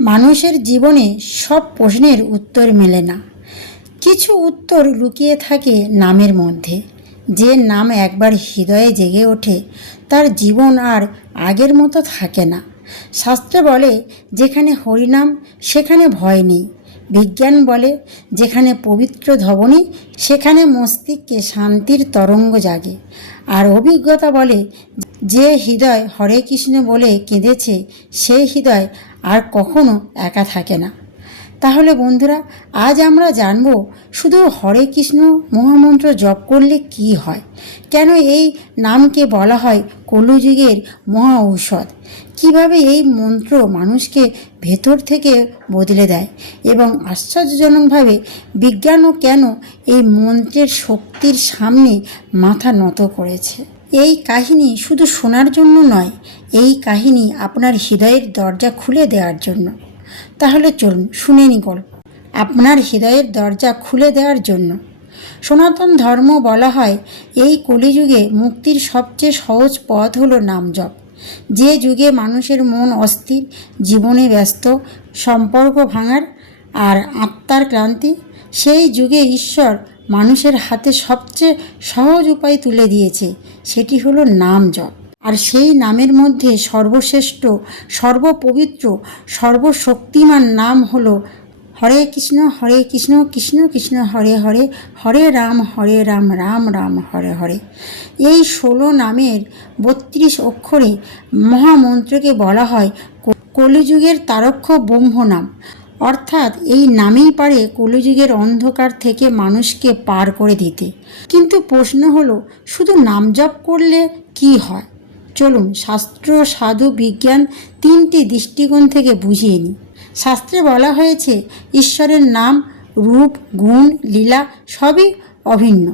মানুষের জীবনে সব প্রশ্নের উত্তর মেলে না। কিছু উত্তর লুকিয়ে থাকে নামের মধ্যে। যে নাম একবার হৃদয়ে জেগে ওঠে তার জীবন আর আগের মতো থাকে না। শাস্ত্রে বলে যেখানে হরিনাম সেখানে ভয় নেই। বিজ্ঞান বলে যেখানে পবিত্র ধ্বনি সেখানে মস্তিষ্কে শান্তির তরঙ্গ জাগে। আর অভিজ্ঞতা বলে যে হৃদয় হরে কৃষ্ণ বলে কেঁদেছে সেই হৃদয় আর কখনো একা থাকে না। তাহলে বন্ধুরা, আজ আমরা জানব শুধু হরে কৃষ্ণ মহামন্ত্র জপ করলে কি হয়, কেন এই নামকে বলা হয় কলিযুগের মহা ঔষধ, কীভাবে এই মন্ত্র মানুষকে ভেতর থেকে বদলে দেয় এবং আশ্চর্যজনকভাবে বিজ্ঞানও কেন এই মন্ত্রের শক্তির সামনে মাথা নত করেছে। এই কাহিনী শুধু শোনার জন্য নয়, এই কাহিনী আপনার হৃদয়ের দরজা খুলে দেওয়ার জন্য। তাহলে চলুন শুনে নি গল্প। আপনার হৃদয়ের দরজা খুলে দেওয়ার জন্য। সনাতন ধর্ম বলা হয় এই কলিযুগে মুক্তির সবচেয়ে সহজ পথ হলো নাম জপ। যে যুগে মানুষের মন অস্থির, জীবনে ব্যস্ত, সম্পর্ক ভাঙার আর আত্মার ক্লান্তি, সেই যুগে ঈশ্বর মানুষের হাতে সবচেয়ে সহজ উপায় তুলে দিয়েছে, সেটি হলো নাম জপ। আর সেই নামের মধ্যে সর্বশ্রেষ্ঠ, সর্বপবিত্র, সর্বশক্তিমান নাম হলো হরে কৃষ্ণ কৃষ্ণ কৃষ্ণ হরে হরে, হরে রাম রাম রাম হরে হরে। এই 16 নামের 32 অক্ষরে মহামন্ত্রকে বলা হয় কলিযুগের তারক্ষ্য ব্রহ্ম নাম। অর্থাৎ এই নামেই পারে কলিযুগের অন্ধকার থেকে মানুষকে পার করে দিতে। কিন্তু প্রশ্ন হলো, শুধু নাম জপ করলে কি হয়? চলুন শাস্ত্র, সাধু, বিজ্ঞান তিনটি দৃষ্টিকোণ থেকে বুঝিয়ে নিই। শাস্ত্রে বলা হয়েছে ঈশ্বরের নাম, রূপ, গুণ, লীলা সবই অভিন্ন।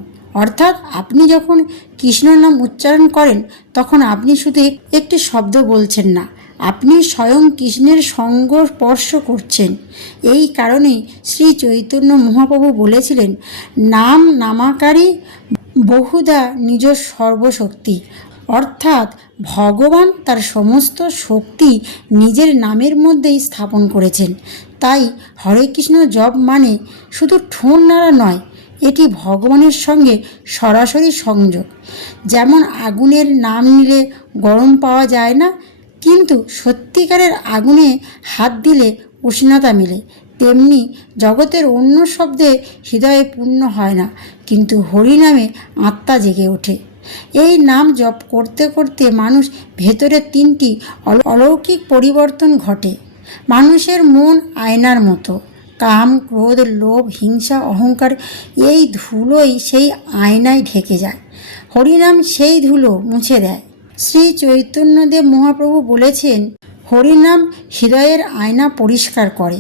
অর্থাৎ আপনি যখন কৃষ্ণ নাম উচ্চারণ করেন তখন আপনি শুধু একটি শব্দ বলছেন না, আপনি স্বয়ং কৃষ্ণের সঙ্গ স্পর্শ করছেন। এই কারণেই শ্রী চৈতন্য মহাপ্রভু বলেছিলেন, নাম নামাকারী বহুধা নিজ সর্বশক্তি। অর্থাৎ ভগবান তার সমস্ত শক্তি নিজের নামের মধ্যেই স্থাপন করেছেন। তাই হরে কৃষ্ণ জপ মানে শুধু ঠোঁট নাড়া নয়, এটি ভগবানের সঙ্গে সরাসরি সংযোগ। যেমন আগুনের নাম নিলে গরম পাওয়া যায় না, কিন্তু সত্যিকারের আগুনে হাত দিলে উষ্ণতা মেলে, তেমনি জগতের অন্য শব্দে হৃদয়ে পূর্ণ হয় না, কিন্তু হরিনামে আত্মা জেগে ওঠে। এই নাম জপ করতে করতে মানুষ ভেতরে 3টি অলৌকিক পরিবর্তন ঘটে। মানুষের মন আয়নার মতো। কাম, ক্রোধ, লোভ, হিংসা, অহংকার এই ধুলোই সেই আয়নায় ঢেকে যায়। হরিনাম সেই ধুলো মুছে দেয়। শ্রী চৈতন্যদেব মহাপ্রভু বলেছেন, হরিনাম হৃদয়ের আয়না পরিষ্কার করে।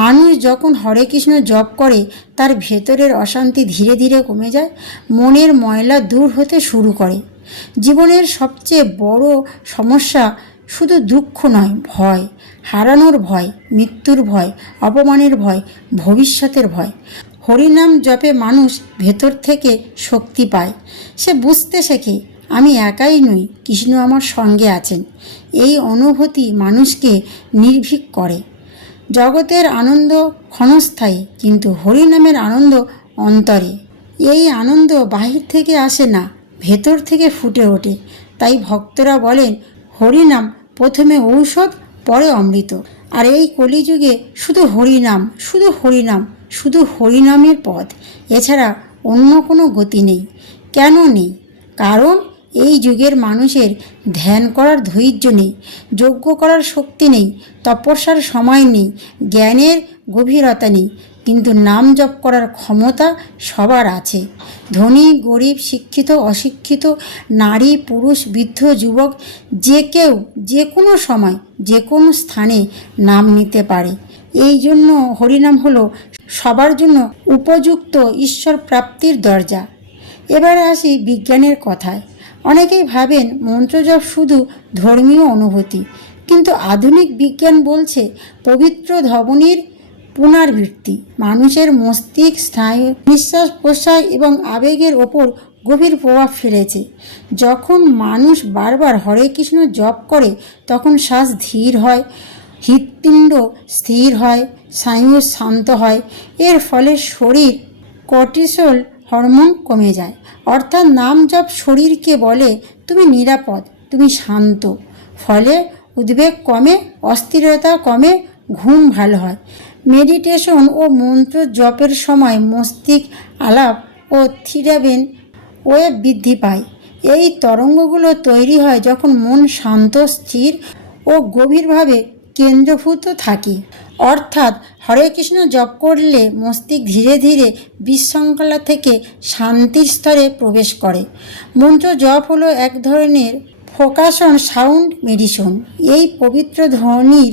মানুষ যখন হরে কৃষ্ণ জপ করে তার ভেতরের অশান্তি ধীরে ধীরে কমে যায়, মনের ময়লা দূর হতে শুরু করে। জীবনের সবচেয়ে বড় সমস্যা শুধু দুঃখ নয়, ভয়, হারানোর ভয়, মৃত্যুর ভয়, অপমানের ভয়, ভবিষ্যতের ভয়। হরিনাম জপে মানুষ ভেতর থেকে শক্তি পায়। সে বুঝতে শেখে, আমি একাই নই, কৃষ্ণ আমার সঙ্গে আছেন। এই অনুভূতি মানুষকে নির্ভীক করে। জগতের আনন্দ ক্ষণস্থায়ী, কিন্তু হরিনামের আনন্দ অন্তরে। এই আনন্দ বাহির থেকে আসে না, ভেতর থেকে ফুটে ওঠে। তাই ভক্তরা বলেন, হরিনাম প্রথমে ঔষধ, পরে অমৃত। আর এই কলিযুগে শুধু হরিনাম, শুধু হরিনাম, শুধু হরিনামের পথ, এছাড়া অন্য কোনো গতি নেই। কেন নেই? কারণ এই যুগের মানুষের ধ্যান করার ধৈর্য নেই, যজ্ঞ করার শক্তি নেই, তপস্যার সময় নেই, জ্ঞানের গভীরতা নেই। কিন্তু নাম জপ করার ক্ষমতা সবার আছে। ধনী, গরিব, শিক্ষিত, অশিক্ষিত, নারী, পুরুষ, বৃদ্ধ, যুবক, যে কেউ যে কোনো সময় যে কোনো স্থানে নাম নিতে পারে। এই জন্য হরিনাম হলো সবার জন্য উপযুক্ত ঈশ্বর প্রাপ্তির দরজা। এবারে আসি বিজ্ঞানের কথায়। অনেকেই ভাবেন মন্ত্রজপ শুধু ধর্মীয় অনুভূতি, কিন্তু আধুনিক বিজ্ঞান বলছে পবিত্র ধ্বনির পুনরাবৃত্তি মানুষের মস্তিষ্ক, স্নায়ু, নিঃশ্বাস প্রশ্বাস এবং আবেগের ওপর গভীর প্রভাব ফেলেছে। যখন মানুষ বারবার হরে কৃষ্ণ জপ করে তখন শ্বাস ধীর হয়, হৃৎপিণ্ড স্থির হয়, স্নায়ু শান্ত হয়। এর ফলে শরীর কর্টিসল হরমোন কমে যায়। অর্থাৎ নাম জপ শরীরকে বলে তুমি নিরাপদ, তুমি শান্ত। ফলে উদ্বেগ কমে, অস্থিরতা কমে, ঘুম ভালো হয়। মেডিটেশন ও মন্ত্র জপের সময় মস্তিষ্ক আলাপ ও থিটাবেন ওয়েভ বৃদ্ধি পায়। এই তরঙ্গগুলো তৈরি হয় যখন মন শান্ত, স্থির ও গভীরভাবে কেন্দ্রভূত থাকে। অর্থাৎ হরে কৃষ্ণ জপ করলে মস্তিষ্ক ধীরে ধীরে বিশৃঙ্খলা থেকে শান্তির স্তরে প্রবেশ করে। মন্ত্র জপ হলো এক ধরনের ফোকাশন সাউন্ড মেডিসন। এই পবিত্র ধ্বনির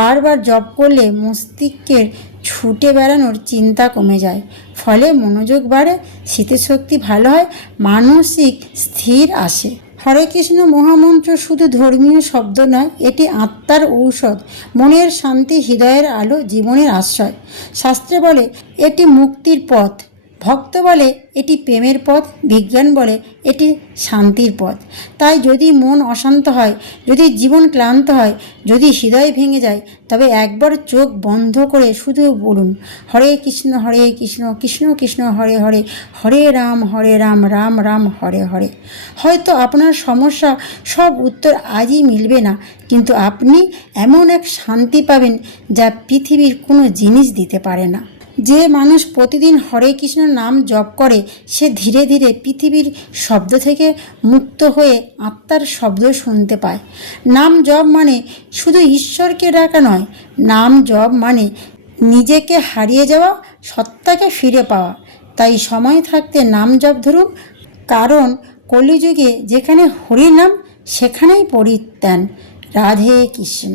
বারবার জপ করলে মস্তিষ্কের ছুটে বেড়ানোর চিন্তা কমে যায়। ফলে মনোযোগ বাড়ে, স্মৃতিশক্তি ভালো হয়, মানসিক স্থির আসে। হরে কৃষ্ণ মহামন্ত্র শুধু ধর্মীয় শব্দ নয়, এটি আত্মার ঔষধ, মনের শান্তি, হৃদয়ের আলো, জীবনের আশ্রয়। শাস্ত্রে বলে এটি মুক্তির পথ, ভক্ত বলে এটি প্রেমের পথ, বিজ্ঞান বলে এটি শান্তির পথ। তাই যদি মন অশান্ত হয়, যদি জীবন ক্লান্ত হয়, যদি হৃদয় ভেঙে যায়, তবে একবার চোখ বন্ধ করে শুধু বলুন হরে কৃষ্ণ কৃষ্ণ কৃষ্ণ হরে হরে, হরে রাম রাম রাম হরে হরে। হয়তো আপনার সমস্যা সব উত্তর আজই মিলবে না, কিন্তু আপনি এমন এক শান্তি পাবেন যা পৃথিবীর কোনো জিনিস দিতে পারে না। যে মানুষ প্রতিদিন হরে কৃষ্ণ নাম জপ করে সে ধীরে ধীরে পৃথিবীর শব্দ থেকে মুক্ত হয়ে আত্মার শব্দ শুনতে পায়। নাম জপ মানে শুধু ঈশ্বরকে ডাকা নয়, নাম জপ মানে নিজেকে হারিয়ে যাওয়া, সত্তাকে ফিরে পাওয়া। তাই সময় থাকতে নাম জপ ধরুন, কারণ কলিযুগে যেখানে হরি নাম সেখানেই পরিত্রাণ। রাধে কৃষ্ণ।